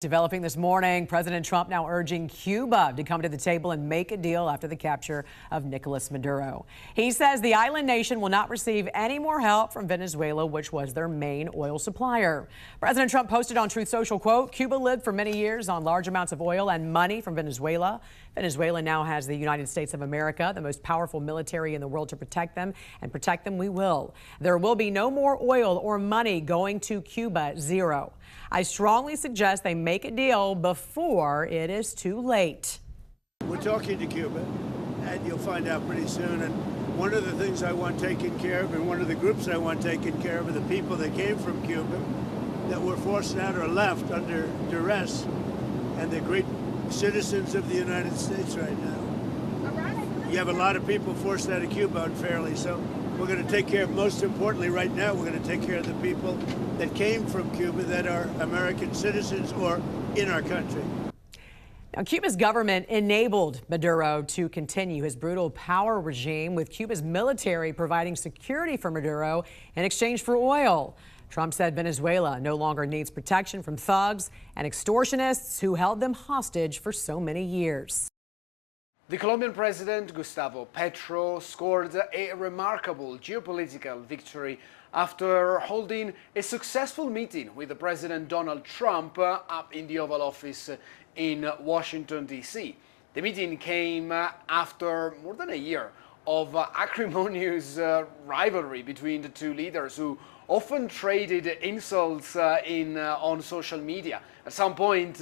Developing this morning, President Trump now urging Cuba to come to the table and make a deal after the capture of Nicolás Maduro. He says the island nation will not receive any more help from Venezuela, which was their main oil supplier. President Trump posted on Truth Social, quote, "Cuba lived for many years on large amounts of oil and money from Venezuela. Venezuela now has the United States of America, the most powerful military in the world, to protect them, and protect them we will. There will be no more oil or money going to Cuba, zero. I strongly suggest they make a deal before it is too late." We're talking to Cuba, and you'll find out pretty soon. And one of the things I want taken care of, and one of the groups I want taken care of, are the people that came from Cuba that were forced out or left under duress, and they're great citizens of the United States right now. You have a lot of people forced out of Cuba unfairly, so we're going to take care of, most importantly right now, we're going to take care of the people that came from Cuba that are American citizens or in our country. Now, Cuba's government enabled Maduro to continue his brutal power regime, with Cuba's military providing security for Maduro in exchange for oil. Trump said Venezuela no longer needs protection from thugs and extortionists who held them hostage for so many years. The Colombian president, Gustavo Petro, scored a remarkable geopolitical victory after holding a successful meeting with the President Donald Trump up in the Oval Office in Washington, D.C. The meeting came after more than a year of acrimonious rivalry between the two leaders, who often traded insults on social media. At some point,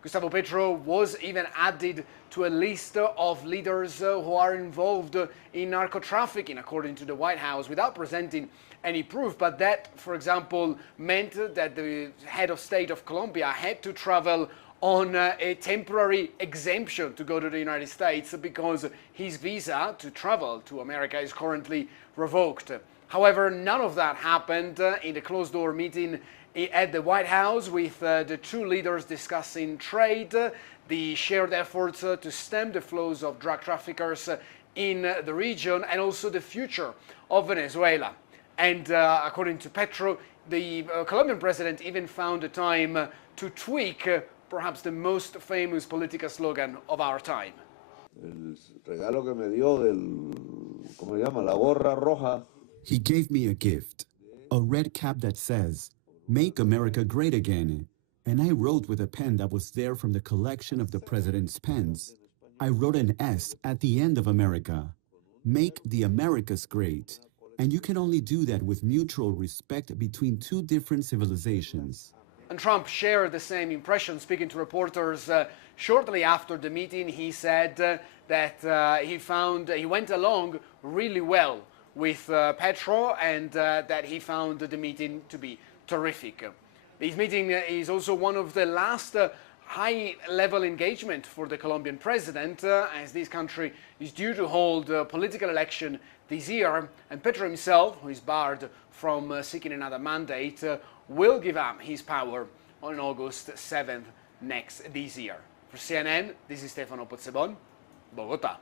Gustavo Petro was even added to a list of leaders who are involved in narco-trafficking, according to the White House, without presenting any proof. But that, for example, meant that the head of state of Colombia had to travel on a temporary exemption to go to the United States because his visa to travel to America is currently revoked. However, none of that happened in the closed-door meeting at the White House, with the two leaders discussing trade, the shared efforts to stem the flows of drug traffickers in the region, and also the future of Venezuela. And according to Petro, the Colombian president even found the time to tweak perhaps the most famous political slogan of our time. El regalo que me dio ¿cómo se llama? La gorra roja. He gave me a gift, a red cap that says, "Make America Great Again." And I wrote with a pen that was there from the collection of the president's pens. I wrote an S at the end of America. Make the Americas great. And you can only do that with mutual respect between two different civilizations. And Trump shared the same impression. Speaking to reporters shortly after the meeting, he said that he went along really well with Petro, and that he found the meeting to be terrific. This meeting is also one of the last high-level engagement for the Colombian president, as this country is due to hold a political election this year, and Petro himself, who is barred from seeking another mandate, will give up his power on August 7th this year. For CNN, this is Stefano Pozzebon, Bogotá.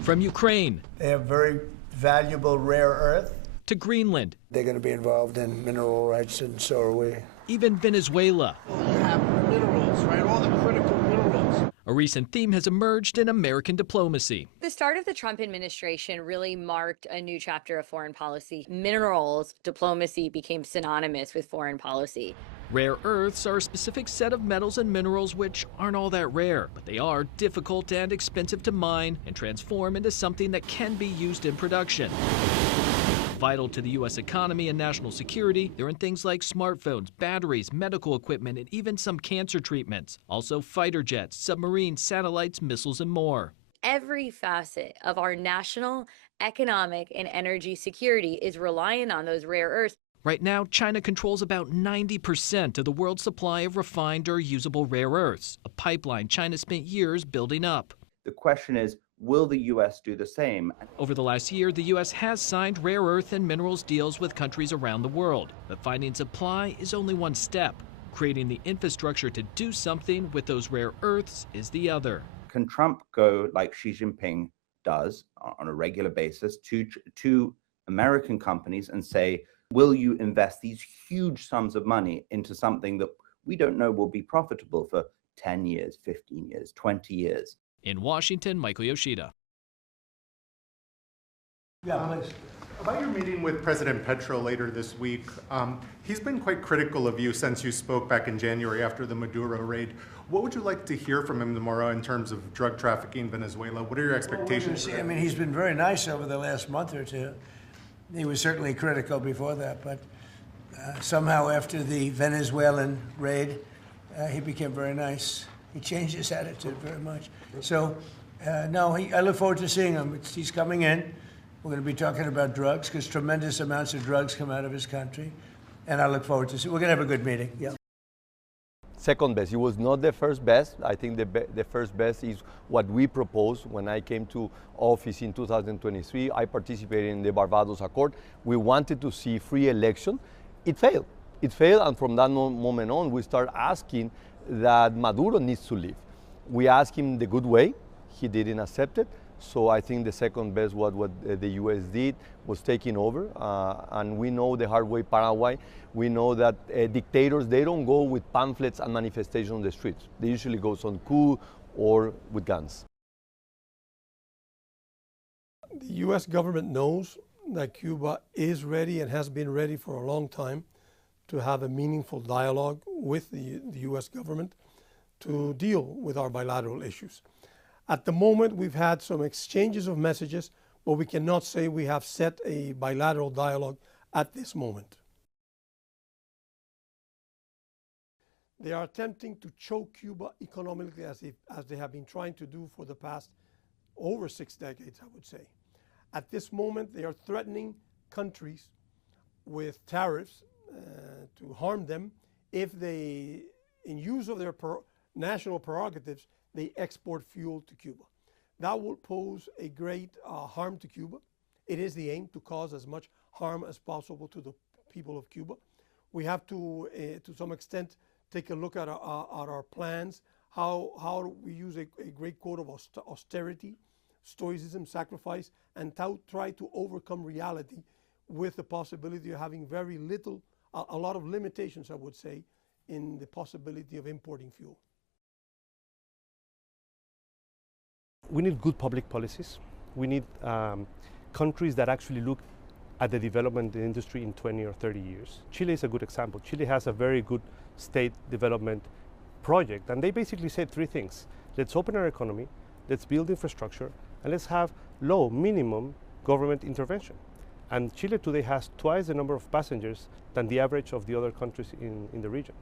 From Ukraine. They have very valuable rare earth. To Greenland. They're going to be involved in mineral rights, and so are we. Even Venezuela. You have minerals, right? All the critical minerals. A recent theme has emerged in American diplomacy. The start of the Trump administration really marked a new chapter of foreign policy. Minerals diplomacy became synonymous with foreign policy. Rare earths are a specific set of metals and minerals which aren't all that rare, but they are difficult and expensive to mine and transform into something that can be used in production. Vital to the U.S. economy and national security, they're in things like smartphones, batteries, medical equipment, and even some cancer treatments. Also fighter jets, submarines, satellites, missiles, and more. Every facet of our national, economic, and energy security is reliant on those rare earths. Right now, China controls about 90% of the world's supply of refined or usable rare earths, a pipeline China spent years building up. The question is, will the U.S. do the same? Over the last year, the U.S. has signed rare earth and minerals deals with countries around the world. But finding supply is only one step. Creating the infrastructure to do something with those rare earths is the other. Can Trump go, like Xi Jinping does on a regular basis, to American companies and say, Will you invest these huge sums of money into something that we don't know will be profitable for 10 years, 15 years, 20 years? In Washington, Michael Yoshida. Yeah, please. About your meeting with President Petro later this week, he's been quite critical of you since you spoke back in January after the Maduro raid. What would you like to hear from him tomorrow in terms of drug trafficking in Venezuela? What are your expectations? I mean, he's been very nice over the last month or two. He was certainly critical before that, but somehow after the Venezuelan raid, he became very nice. He changed his attitude very much. So, no, I look forward to seeing him. He's coming in. We're going to be talking about drugs because tremendous amounts of drugs come out of his country. And I look forward to see. We're going to have a good meeting. Yeah. Second best. It was not the first best. I think the first best is what we proposed when I came to office in 2023. I participated in the Barbados Accord. We wanted to see free election. It failed. It failed, and from that moment on, we start asking that Maduro needs to leave. We asked him the good way. He didn't accept it. So I think the second best, what the U.S. did, was taking over. And we know the hard way Paraguay. We know that dictators, they don't go with pamphlets and manifestations on the streets. They usually go on coup or with guns. The U.S. government knows that Cuba is ready and has been ready for a long time to have a meaningful dialogue with the U.S. government to deal with our bilateral issues. At the moment, we've had some exchanges of messages, but we cannot say we have set a bilateral dialogue at this moment. They are attempting to choke Cuba economically as they have been trying to do for the past over 6 decades, I would say. At this moment, they are threatening countries with tariffs to harm them if they, in use of their national prerogatives, they export fuel to Cuba. That will pose a great harm to Cuba. It is the aim to cause as much harm as possible to the people of Cuba. We have to some extent, take a look at our plans, how we use a great quote of austerity, stoicism, sacrifice, and try to overcome reality with the possibility of having very little, a lot of limitations, I would say, in the possibility of importing fuel. We need good public policies. We need countries that actually look at the development industry in 20 or 30 years. Chile is a good example. Chile has a very good state development project, and they basically said 3 things. Let's open our economy, let's build infrastructure, and let's have low minimum government intervention. And Chile today has twice the number of passengers than the average of the other countries in the region.